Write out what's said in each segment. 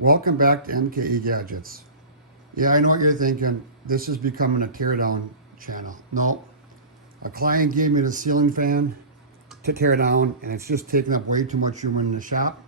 Welcome back to MKE Gadgets. Yeah, I know what you're thinking. This is becoming a teardown channel. No, a client gave me the ceiling fan to tear down, and it's just taking up way too much room in the shop.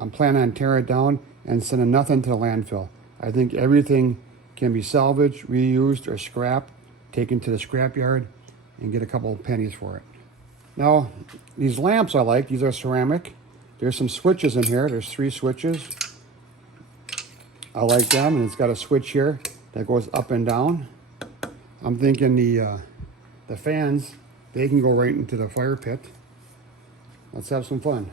I'm planning on tearing it down and sending nothing to the landfill. I think everything can be salvaged, reused, or scrapped, taken to the scrap yard, and get a couple of pennies for it. Now, these lamps I like. These are ceramic. There's some switches in here. There's 3 switches. I like them, and it's got a switch here that goes up and down. I'm thinking the fans, they can go right into the fire pit. Let's have some fun.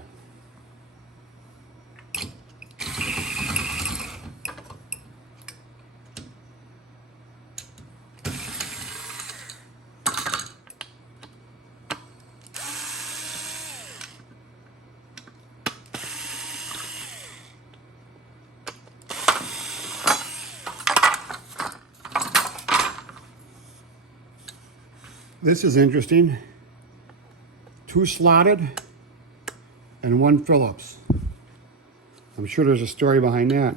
This is interesting. 2 slotted and 1 Phillips. I'm sure there's a story behind that.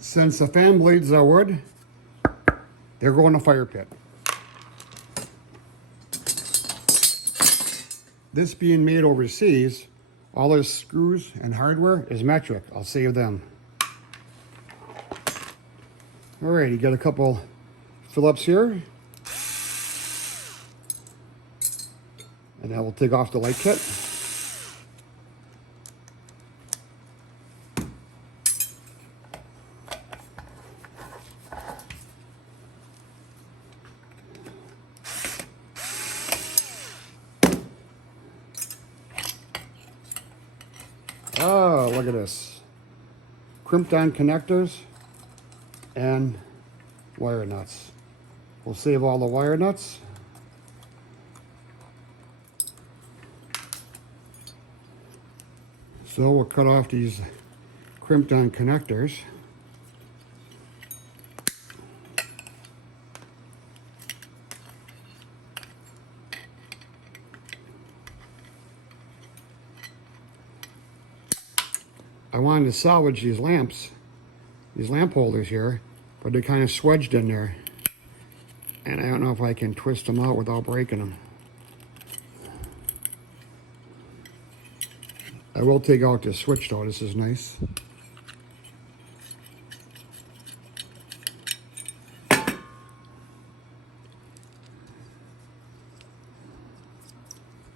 Since the fan blades are wood, they're going to fire pit. This being made overseas, all the screws and hardware is metric. I'll save them. All right, you got a couple Phillips here. And that will take off the light kit. Oh, look at this. Crimped on connectors and wire nuts. We'll save all the wire nuts. So we'll cut off these crimped on connectors. I wanted to salvage these lamps, these lamp holders here, but they're kind of swedged in there. And I don't know if I can twist them out without breaking them. I will take out this switch though, this is nice.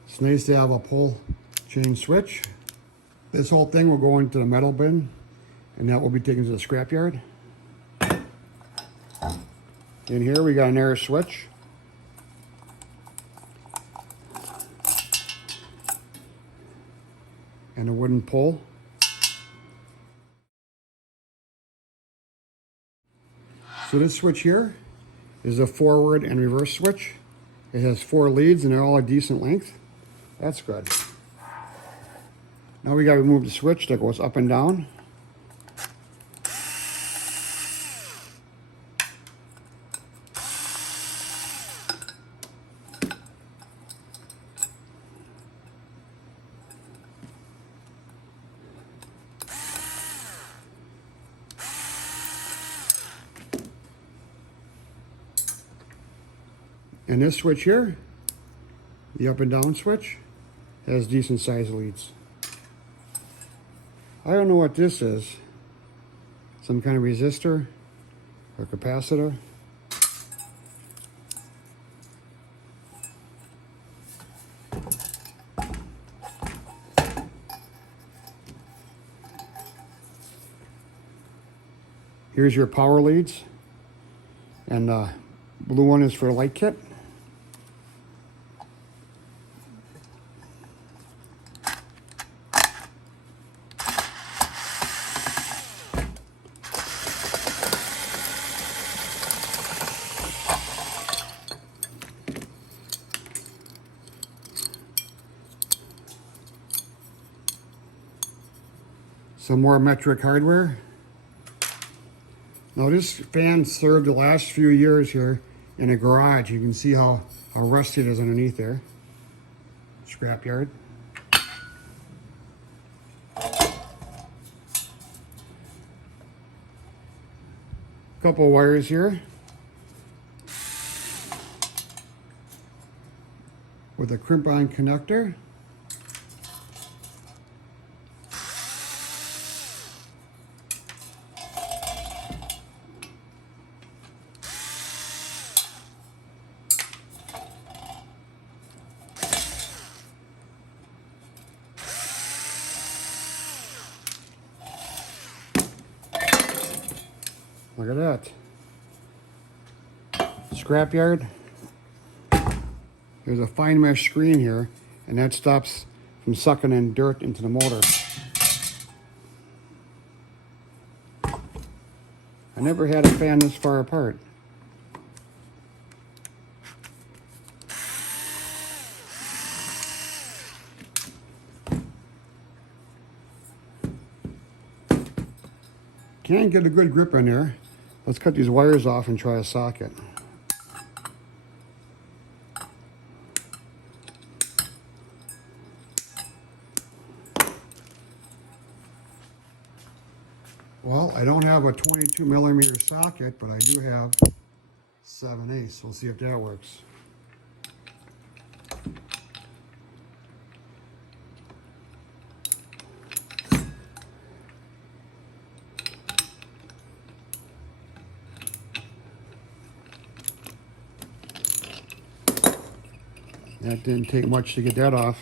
It's nice to have a pull chain switch. This whole thing will go into the metal bin, and that will be taken to the scrapyard. In here we got an air switch. And a wooden pole. So this switch here is a forward and reverse switch. It has 4 leads and they're all a decent length. That's good. Now we got to remove the switch that goes up and down. And this switch here, the up and down switch, has decent sized leads. I don't know what this is. Some kind of resistor or capacitor. Here's your power leads. And the blue one is for light kit. Some more metric hardware. Now this fan served the last few years here in a garage. You can see how rusty it is underneath there. Scrapyard. Couple wires here with a crimp-on connector. Look at that. Scrapyard. There's a fine mesh screen here, and that stops from sucking in dirt into the motor. I never had a fan this far apart. Can't get a good grip in there. Let's cut these wires off and try a socket. Well, I don't have a 22 millimeter socket, but I do have 7/8. We'll see if that works. That didn't take much to get that off.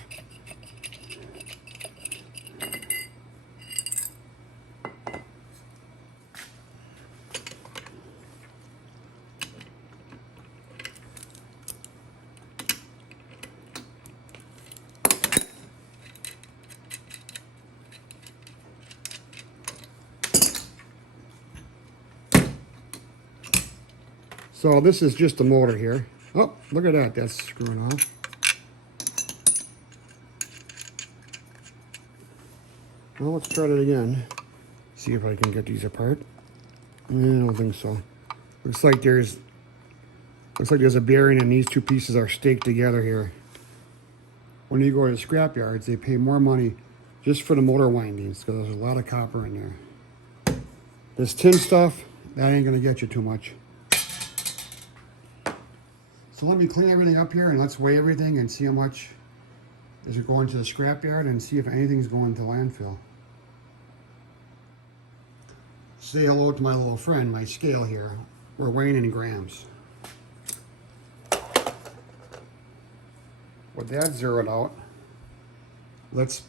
So this is just the motor here. Oh, look at that, that's screwing off. Well, let's try it again. See if I can get these apart. I don't think so. Looks like there's a bearing and these two pieces are staked together here. When you go to the scrap yards, they pay more money just for the motor windings because there's a lot of copper in there. This tin stuff, that ain't gonna get you too much. So let me clean everything up here and let's weigh everything and see how much is it going to the scrap yard and see if anything's going to landfill. Say hello to my little friend, my scale here. We're weighing in grams. With that zeroed out, let's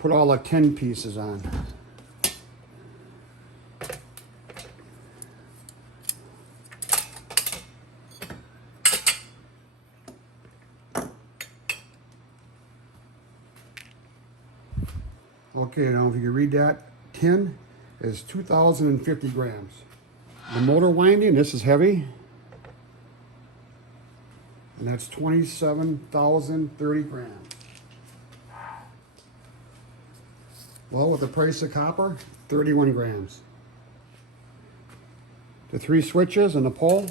put all the 10 pieces on. Okay, now if you can read that, 10 is 2,050 grams. The motor winding, this is heavy, and that's 27,030 grams. Well, with the price of copper, 31 grams. The 3 switches and the pole,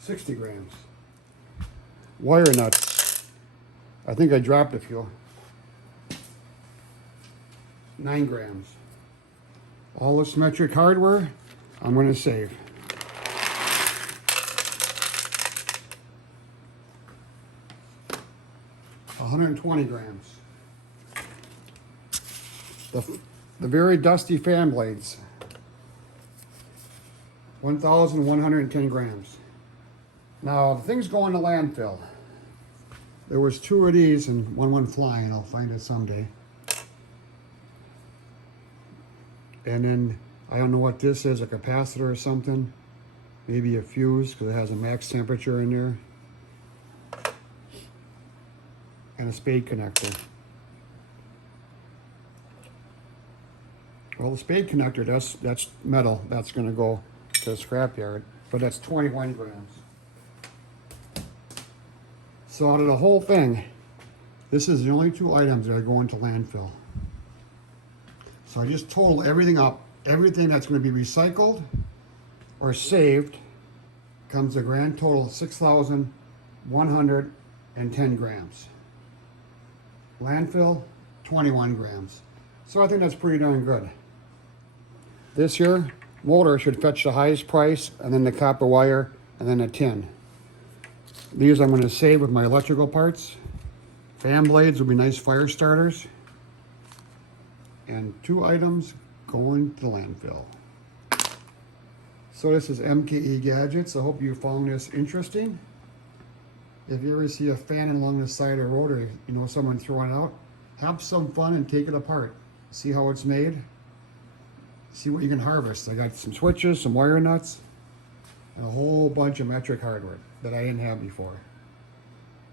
60 grams. Wire nuts, I think I dropped a few. 9 grams. All the symmetric hardware, I'm going to save. $120 grams. The very dusty fan blades, 1,110 grams. Now, the things going to landfill. There was 2 of these and one went flying. I'll find it someday. And then, I don't know what this is, a capacitor or something. Maybe a fuse, because it has a max temperature in there. And a spade connector. Well, the spade connector, that's metal. That's going to go to the scrapyard. But that's 21 grams. So out of the whole thing, this is the only 2 items that are going to landfill. So I just total everything up. Everything that's going to be recycled or saved comes a grand total of 6,110 grams. Landfill, 21 grams. So I think that's pretty darn good. This here, motor should fetch the highest price, and then the copper wire, and then a tin. These I'm going to save with my electrical parts. Fan blades will be nice fire starters. And 2 items going to the landfill. So this is MKE Gadgets. I hope you found this interesting. If you ever see a fan along the side of the road, or you know someone throwing it out, have some fun and take it apart. See how it's made. See what you can harvest. I got some switches, some wire nuts, and a whole bunch of metric hardware that I didn't have before.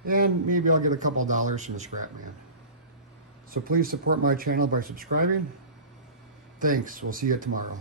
And maybe I'll get a couple dollars from the scrap man. So please support my channel by subscribing. Thanks. We'll see you tomorrow.